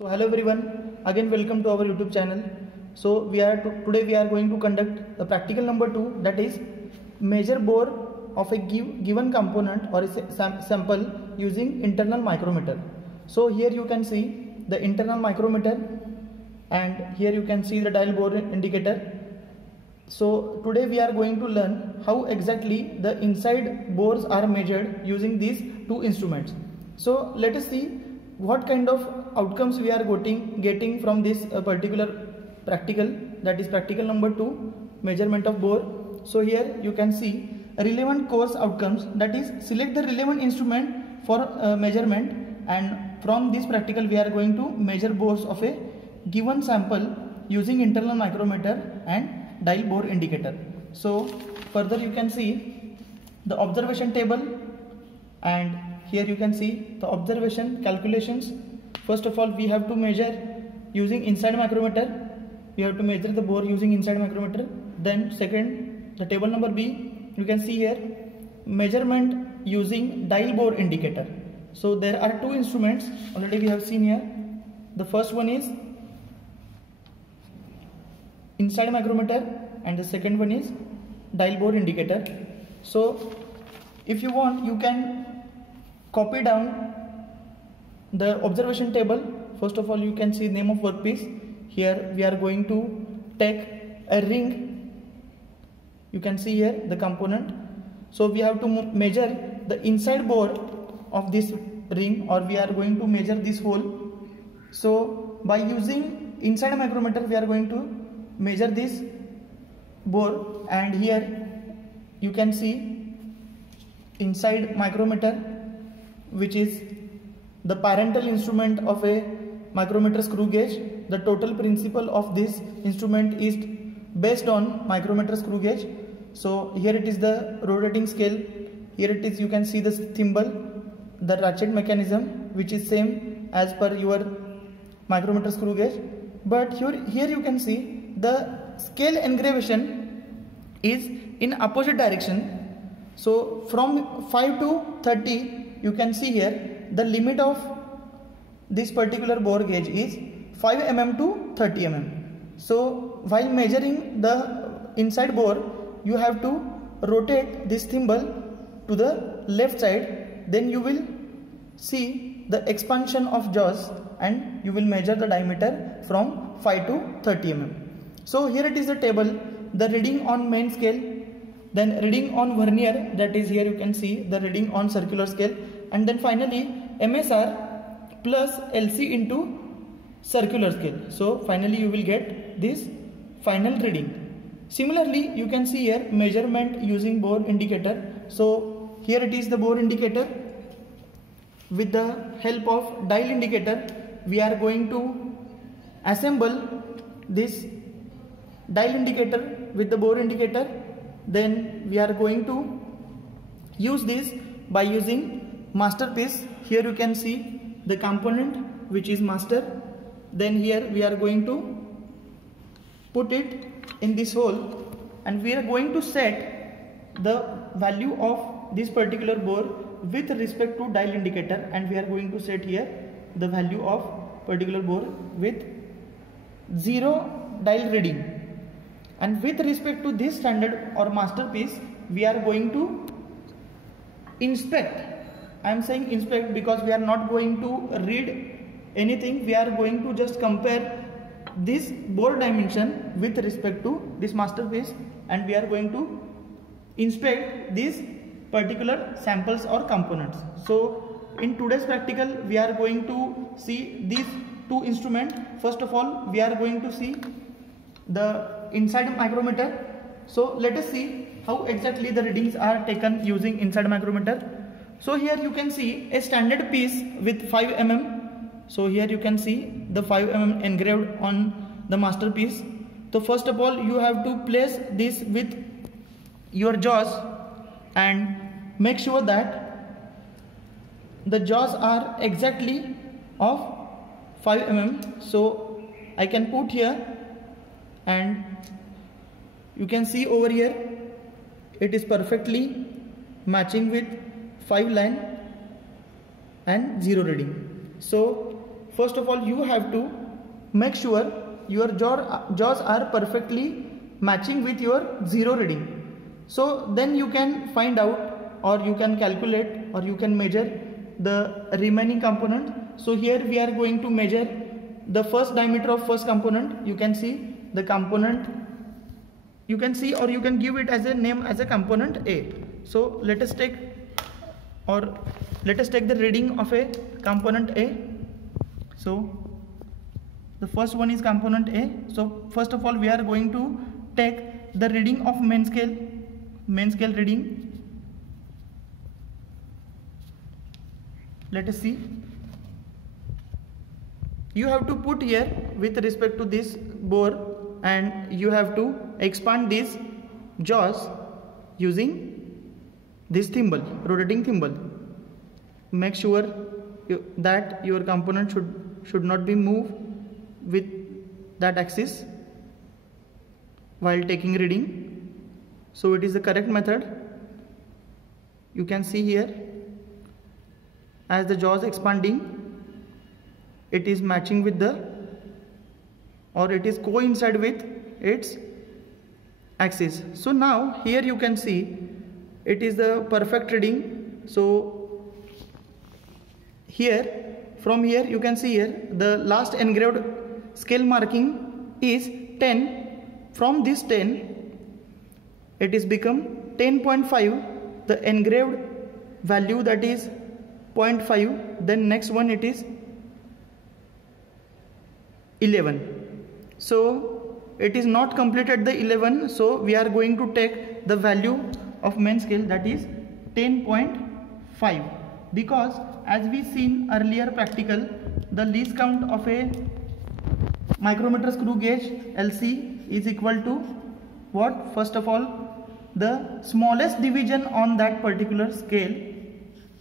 So hello everyone, again welcome to our YouTube channel. So today we are going to conduct the practical number 2, that is measure bore of a given component or a sample using internal micrometer. So here you can see the internal micrometer and here you can see the dial bore indicator. So today we are going to learn how exactly the inside bores are measured using these two instruments. So let us see what kind of outcomes we are getting from this particular practical, that is practical number 2, measurement of bore. So here you can see relevant course outcomes, that is select the relevant instrument for measurement, and from this practical we are going to measure bores of a given sample using internal micrometer and dial bore indicator. So further you can see the observation table, and here you can see the observation calculations. First of all, we have to measure using inside micrometer. We have to measure the bore using inside micrometer. Then second, the table number B, you can see here measurement using dial bore indicator. So there are two instruments already we have seen here. The first one is inside micrometer and the second one is dial bore indicator. So if you want, you can copy down the observation table. First of all, you can see name of workpiece. Here we are going to take a ring. You can see here the component. So we have to measure the inside bore of this ring, or we are going to measure this hole. So by using inside micrometer we are going to measure this bore, and here you can see inside micrometer, which is the parental instrument of a micrometer screw gauge. The total principle of this instrument is based on micrometer screw gauge. So here it is the rotating scale. Here it is, you can see the thimble, the ratchet mechanism, which is same as per your micrometer screw gauge. But here you can see the scale engravation is in opposite direction. So from 5 to 30, you can see here the limit of this particular bore gauge is 5 mm to 30 mm. So while measuring the inside bore, you have to rotate this thimble to the left side. Then you will see the expansion of jaws and you will measure the diameter from 5 to 30 mm. So here it is the table, the reading on main scale, then reading on vernier, that is here you can see the reading on circular scale, and then finally MSR plus LC into circular scale. So finally you will get this final reading. Similarly, you can see here measurement using bore indicator. So here it is the bore indicator. With the help of dial indicator, we are going to assemble this dial indicator with the bore indicator. Then we are going to use this by using masterpiece. Here you can see the component which is master. Then here we are going to put it in this hole, and we are going to set the value of this particular bore with respect to dial indicator, and we are going to set here the value of particular bore with 0 dial reading. And with respect to this standard or masterpiece, we are going to inspect. I am saying inspect because we are not going to read anything. We are going to just compare this bore dimension with respect to this masterpiece, and we are going to inspect these particular samples or components. So in today's practical, we are going to see these two instruments. First of all, we are going to see the inside micrometer. So let us see how exactly the readings are taken using inside micrometer. So here you can see a standard piece with 5 mm. So here you can see the 5 mm engraved on the masterpiece. So first of all, you have to place this with your jaws and make sure that the jaws are exactly of 5 mm. So I can put here, and you can see over here it is perfectly matching with 5 line and 0 reading. So first of all you have to make sure your jaws are perfectly matching with your 0 reading. So then you can find out, or you can calculate, or you can measure the remaining component. So here we are going to measure the first diameter of first component. You can see the component, you can see, or you can give it as a name as a component A. So let us take the reading of a component A. So the first one is component A. So first of all we are going to take the reading of main scale reading. Let us see. You have to put here with respect to this bore, and you have to expand these jaws using this thimble, rotating thimble. Make sure that your component should not be moved with that axis while taking reading. So it is the correct method. You can see here, as the jaws expanding, it is matching with or it is coincide with its axis. So now here you can see it is the perfect reading. So here, from here you can see here the last engraved scale marking is 10. From this 10 it is become 10.5, the engraved value, that is 0.5. then next one it is 11. So it is not completed the 11, so we are going to take the value of main scale, that is 10.5, because as we seen earlier practical, the least count of a micrometer screw gauge LC is equal to what? First of all, the smallest division on that particular scale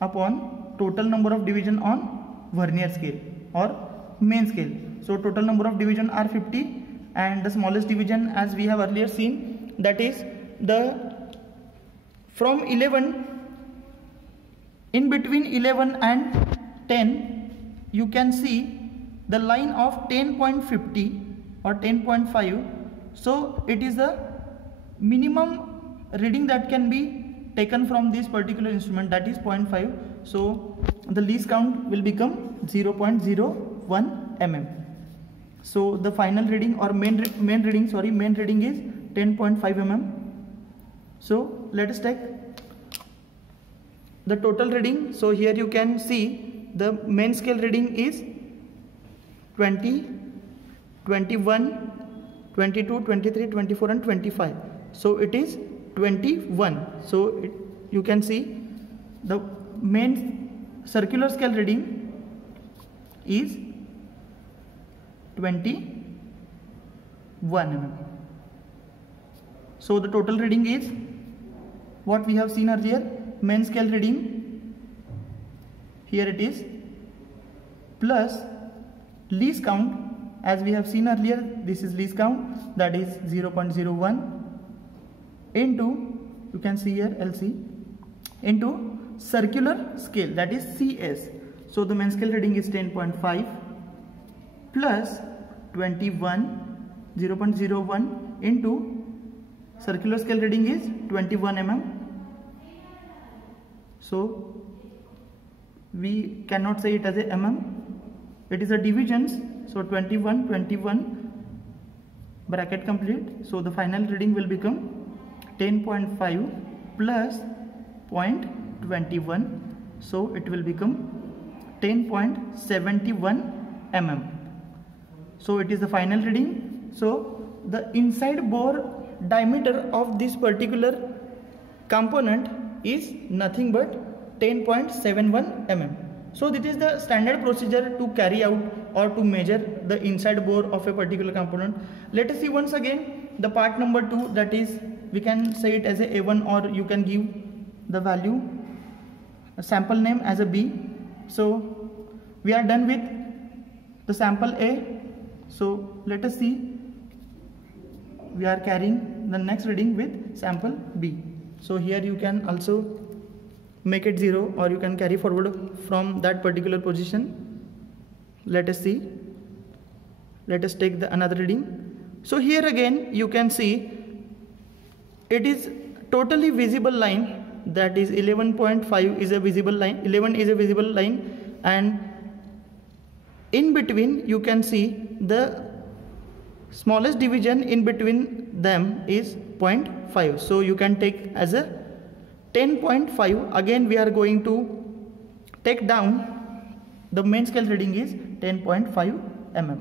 upon total number of division on vernier scale or main scale. So total number of division are 50, and the smallest division, as we have earlier seen, that is the from 11, in between 11 and 10 you can see the line of 10.50 or 10.5. so it is the minimum reading that can be taken from this particular instrument, that is 0.5. so the least count will become 0.01 mm. So the final reading or main reading is 10.5 mm. So let us take the total reading. So here you can see the main scale reading is 20, 21, 22, 23, 24 and 25. So it is 21. So you can see the main circular scale reading is 21 mm. So the total reading is what we have seen earlier, main scale reading, here it is, plus least count, as we have seen earlier, this is least count, that is 0.01 into, you can see here LC, into circular scale, that is CS. So the main scale reading is 10.5 plus 21, 0.01 into circular scale reading is 21 mm. So we cannot say it as a mm, it is a divisions. So 21, 21, bracket complete. So the final reading will become 10.5 plus 0.21. So it will become 10.71 mm. So it is the final reading. So the inside bore diameter of this particular component is nothing but 10.71 mm. So this is the standard procedure to carry out or to measure the inside bore of a particular component. Let us see once again the part number 2, that is we can say it as a A1 or you can give the value, a sample name as a B. So we are done with the sample A. So let us see, we are carrying the next reading with sample B. So here you can also make it 0 or you can carry forward from that particular position. let us see. Let us take another reading. So here again you can see it is totally visible line, that is 11.5 is a visible line, 11 is a visible line, and in between you can see the smallest division in between them is 0.5. So you can take as a 10.5. Again we are going to take down the main scale reading is 10.5 mm,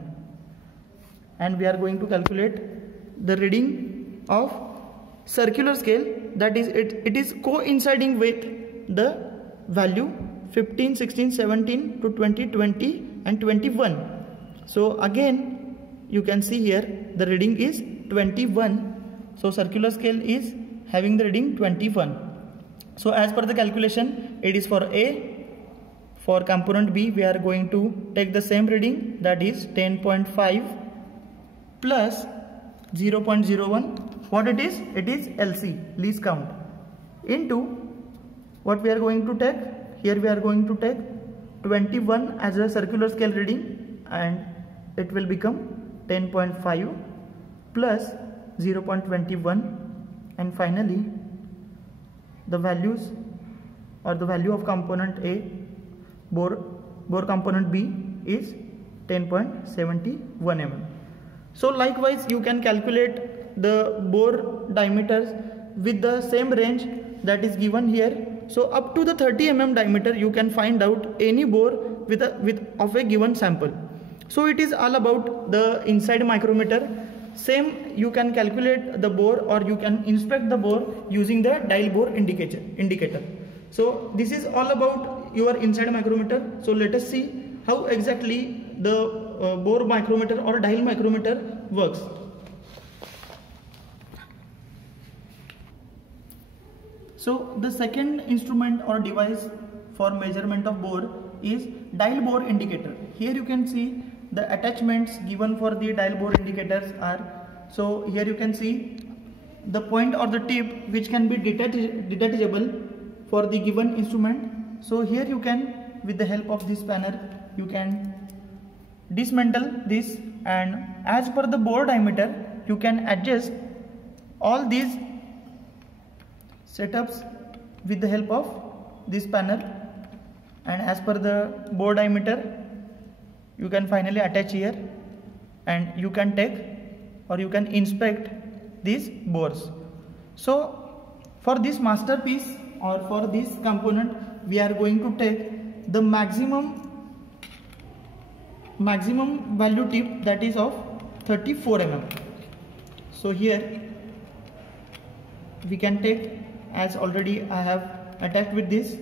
and we are going to calculate the reading of circular scale, that is it is coinciding with the value 15, 16, 17 to 20, 20 and 21. So again you can see here the reading is 21. So circular scale is having the reading 21. So as per the calculation, it is for A. For component B we are going to take the same reading, that is 10.5 plus 0.01. What it is? It is LC, least count, into what we are going to take. Here we are going to take 21 as a circular scale reading, and it will become 10.5 plus 0.21, and finally the values or the value of component A, bore component B is 10.71 mm. So likewise you can calculate the bore diameters with the same range that is given here. So up to the 30 mm diameter you can find out any bore of a given sample. So it is all about the inside micrometer. Same you can calculate the bore, or you can inspect the bore using the dial bore indicator. So this is all about your inside micrometer. So let us see how exactly the bore micrometer or dial micrometer works. So the second instrument or device for measurement of bore is dial bore indicator. Here you can see the attachments given for the dial bore indicators are, so here you can see the point or the tip which can be detachable for the given instrument. So here you can, with the help of this spanner, you can dismantle this, and as per the bore diameter you can adjust all these setups with the help of this spanner, and as per the bore diameter you can finally attach here, and you can take or you can inspect these bores. So for this masterpiece or for this component we are going to take the maximum value tip, that is of 34 mm. So here we can take, as already I have attached with this.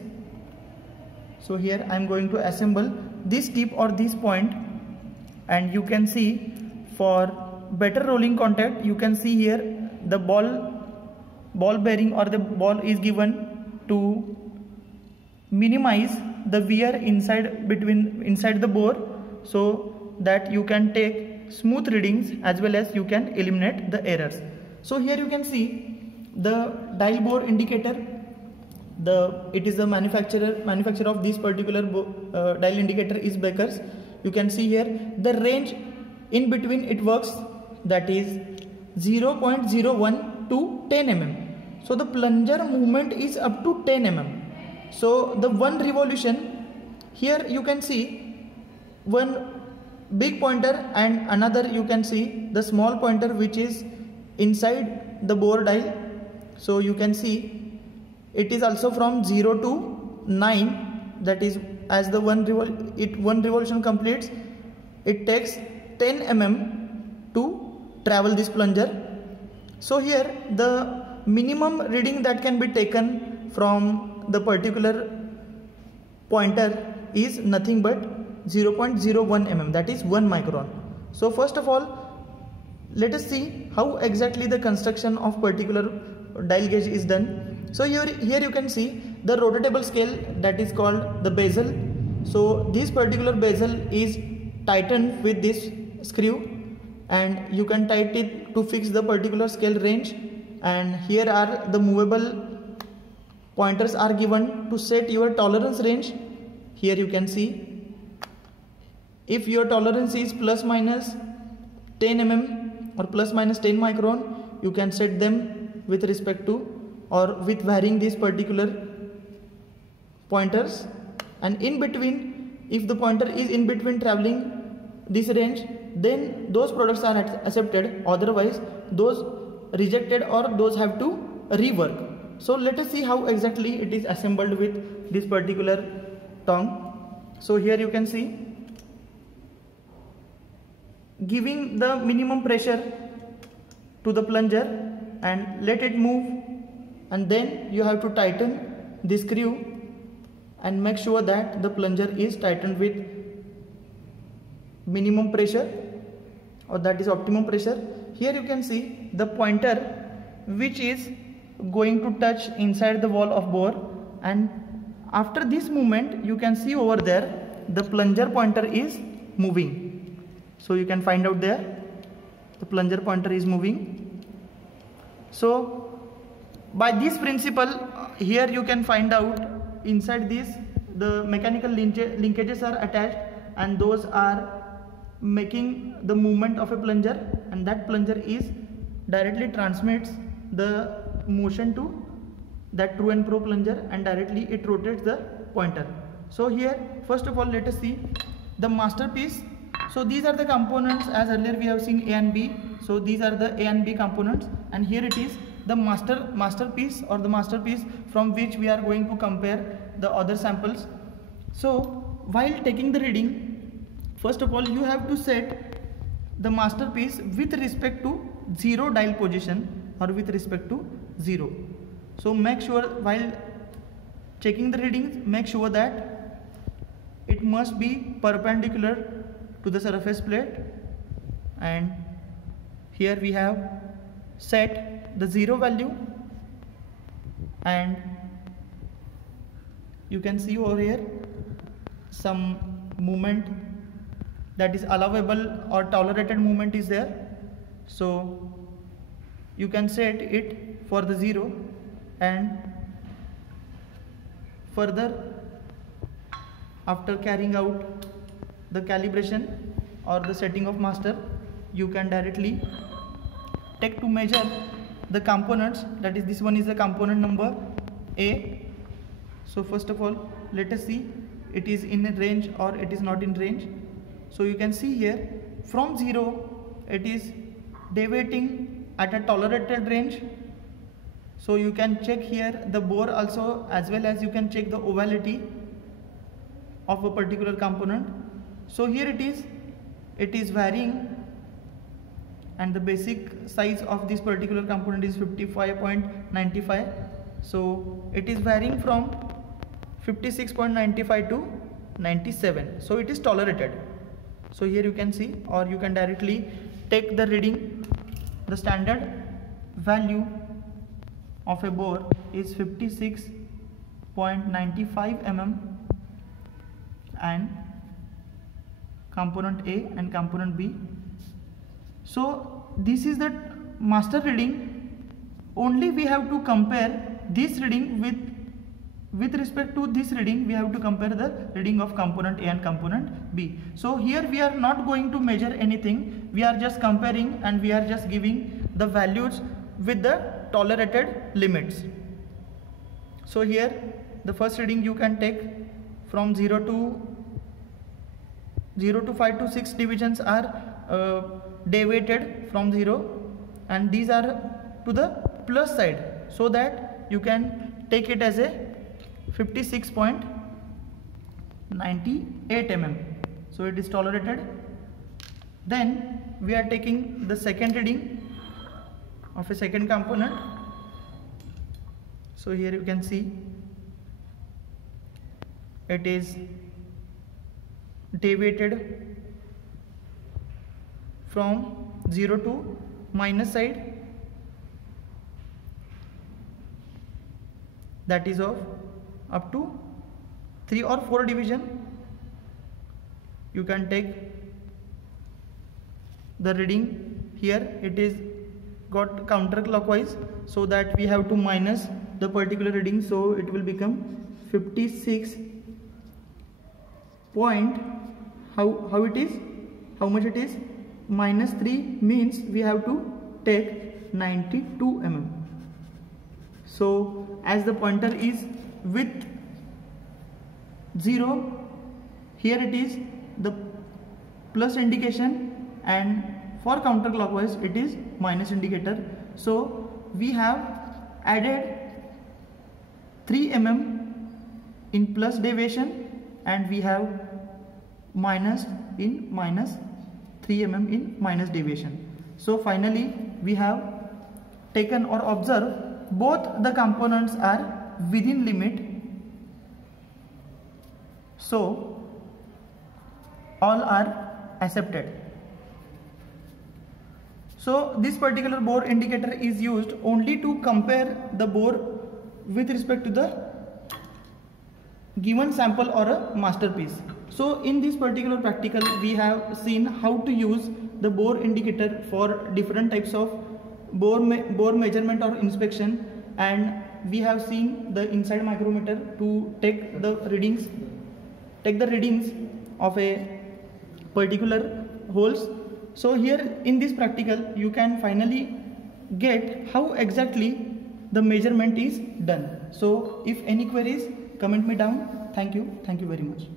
So here I am going to assemble this tip or this point, and you can see for better rolling contact you can see here the ball bearing or the ball is given to minimize the wear inside the bore, so that you can take smooth readings as well as you can eliminate the errors. So here you can see the dial bore indicator. It is the manufacturer of this particular dial indicator is Baker's. You can see here the range in between it works, that is 0.01 to 10 mm. So the plunger movement is up to 10 mm. So the one revolution, here you can see one big pointer and another you can see the small pointer which is inside the bore dial. So you can see it is also from 0 to 9, that is as the one revolution completes, it takes 10 mm to travel this plunger. So here the minimum reading that can be taken from the particular pointer is nothing but 0.01 mm, that is 1 micron. So first of all let us see how exactly the construction of particular dial gauge is done. So here you can see the rotatable scale, that is called the bezel. So this particular bezel is tightened with this screw, and you can tighten it to fix the particular scale range, and here are the movable pointers are given to set your tolerance range. Here you can see if your tolerance is plus minus 10 mm or plus minus 10 micron, you can set them with respect to or with varying these particular pointers. And in between, if the pointer is in between traveling this range, then those products are accepted, otherwise those rejected or those have to rework. So let us see how exactly it is assembled with this particular tongue. So here you can see, giving the minimum pressure to the plunger and let it move, and then you have to tighten the screw and make sure that the plunger is tightened with minimum pressure, or that is optimum pressure. Here you can see the pointer which is going to touch inside the wall of bore, and after this movement you can see over there the plunger pointer is moving. So you can find out there the plunger pointer is moving. So by this principle, here you can find out inside this the mechanical linkages are attached, and those are making the movement of a plunger, and that plunger is directly transmits the motion to that true and pro plunger, and directly it rotates the pointer. So here first of all let us see the masterpiece. So these are the components, as earlier we have seen A and B. So these are the A and B components, and here it is the masterpiece or the masterpiece from which we are going to compare the other samples. So while taking the reading, first of all you have to set the masterpiece with respect to 0 dial position or with respect to 0. So make sure while checking the readings, make sure that it must be perpendicular to the surface plate, and here we have set the 0 value, and you can see over here some movement that is allowable or tolerated movement is there. So you can set it for the 0, and further after carrying out the calibration or the setting of master, you can directly take to measure the components. That is, this one is the component number A. So first of all let us see it is in a range or it is not in range. So you can see here from 0 it is deviating at a tolerated range. So you can check here the bore also, as well as you can check the ovality of a particular component. So here it is varying, and the basic size of this particular component is 55.95. so it is varying from 56.95 to 97, so it is tolerated. So here you can see, or you can directly take the reading. The standard value of a bore is 56.95 mm, and component A and component B. So this is the master reading. Only we have to compare this reading with respect to this reading, we have to compare the reading of component A and component B. So here we are not going to measure anything, we are just comparing, and we are just giving the values with the tolerated limits. So here the first reading you can take from 0 to 5 to 6 divisions are deviated from 0, and these are to the plus side, so that you can take it as a 56.98 mm. So it is tolerated. Then we are taking the second reading of a second component. So here you can see it is deviated from 0 to minus side, that is of up to 3 or 4 division. You can take the reading. Here it is got counterclockwise, so that we have to minus the particular reading, so it will become 56 point how it is, how much it is, -3 means we have to take 92 mm. So as the pointer is with 0, here it is the plus indication, and for counterclockwise it is minus indicator. So we have added 3 mm in plus deviation, and we have minus in minus 3 mm in minus deviation. So finally we have taken or observed both the components are within limit, so all are accepted. So this particular bore indicator is used only to compare the bore with respect to the given sample or a masterpiece. So in this particular practical we have seen how to use the bore indicator for different types of bore measurement or inspection, and we have seen the inside micrometer to take the readings of a particular holes. So here in this practical you can finally get how exactly the measurement is done. So if any queries, comment me down. Thank you very much.